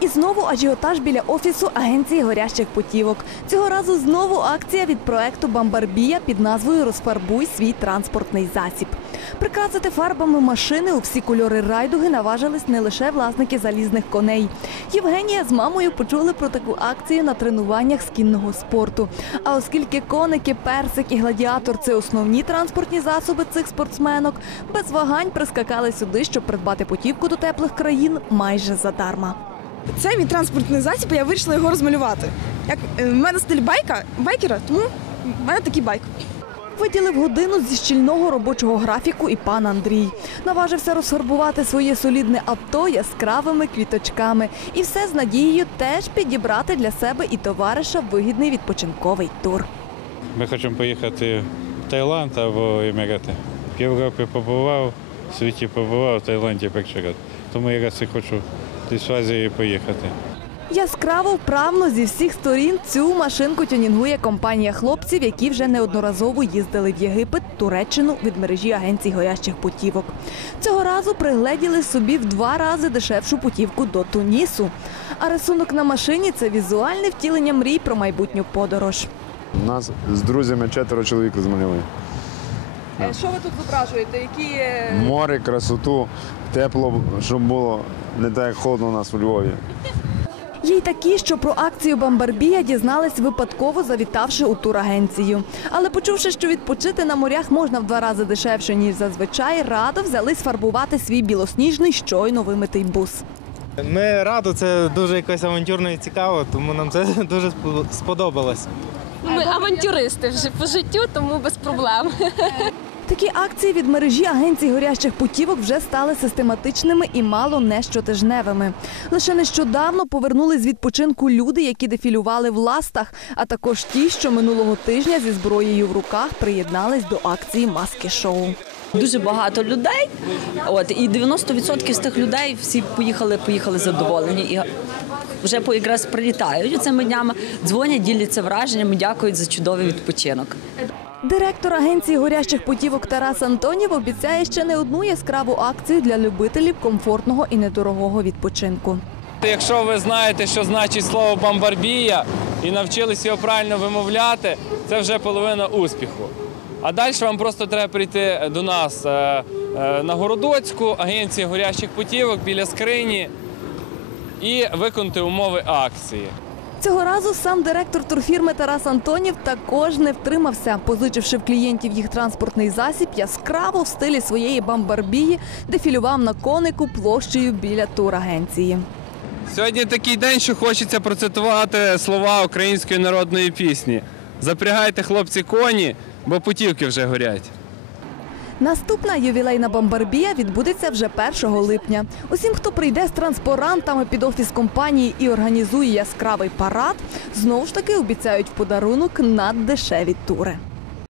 І знову ажіотаж біля офісу агенції горящих путівок. Цього разу знову акція від проекту Бамбарбія під назвою Розфарбуй свій транспортний засіб. Прикрасити фарбами машини у всі кольори райдуги наважились не лише власники залізних коней. Євгенія з мамою почули про таку акцію на тренуваннях з кінного спорту. А оскільки коники, персик і гладіатор це основні транспортні засоби цих спортсменок, без вагань прискакали сюди, щоб придбати путівку до теплих країн майже задарма. Це мій транспортний засіб, і я вирішила його розмалювати. Як е, в мене стиль байка, байкера, тому в мене такий байк. Виділив годину зі щільного робочого графіку і пан Андрій. Наважився розфарбувати своє солідне авто яскравими квіточками. І все з надією теж підібрати для себе і товариша вигідний відпочинковий тур. Ми хочемо поїхати в Таїланд або Емірати. В Європі побував, в світі побував, в Таїланді перший раз. Тому я раз і хочу Азії поїхати. Яскраво вправно зі всіх сторін цю машинку тюнінгує компанія хлопців, які вже неодноразово їздили в Єгипет, Туреччину від мережі агенцій горящих путівок. Цього разу пригледіли собі в два рази дешевшу путівку до Тунісу. А рисунок на машині це візуальне втілення мрій про майбутню подорож. У нас з друзями четверо чоловік розмалювали. Що ви тут зображуєте? Які Море, красоту, тепло, щоб було не так як холодно у нас у Львові. Є й такі, що про акцію Бамбарбія дізнались випадково завітавши у турагенцію. Але почувши, що відпочити на морях можна в два рази дешевше, ніж зазвичай, радо взялись фарбувати свій білосніжний щойно вимитий бус. Ми раду, це дуже якось авантюрно і цікаво, тому нам це дуже спо- сподобалось. Ми авантюристи вже по життю, тому без проблем. Такі акції від мережі агенцій горящих путівок вже стали систематичними і мало не щотижневими. Лише нещодавно повернулись з відпочинку люди, які дефілювали в ластах, а також ті, що минулого тижня зі зброєю в руках приєднались до акції маски шоу. Дуже багато людей. От і 90% з тих людей всі поїхали, поїхали задоволені і вже по якраз прилітають цими днями, дзвонять, діляться враженнями, дякують за чудовий відпочинок. Директор агенції горящих путівок Тарас Антонів обіцяє ще не одну яскраву акцію для любителів комфортного і недорогого відпочинку. Якщо ви знаєте, що значить слово бомбарбія і навчились його правильно вимовляти, це вже половина успіху. А далі вам просто треба прийти до нас е, е, на Городоцьку, агенція горящих путівок біля скрині і виконати умови акції. Цього разу сам директор турфірми Тарас Антонів також не втримався, позичивши в клієнтів їх транспортний засіб, яскраво в стилі своєї бамбарбії дефілював на конику площею біля турагенції. Сьогодні такий день, що хочеться процитувати слова української народної пісні. Запрягайте, хлопці, коні, бо путівки вже горять. Наступна ювілейна бомбарбія відбудеться вже 1 липня. Усім, хто прийде з транспарантами під офіс компанії і організує яскравий парад, знову ж таки обіцяють в подарунок наддешеві тури.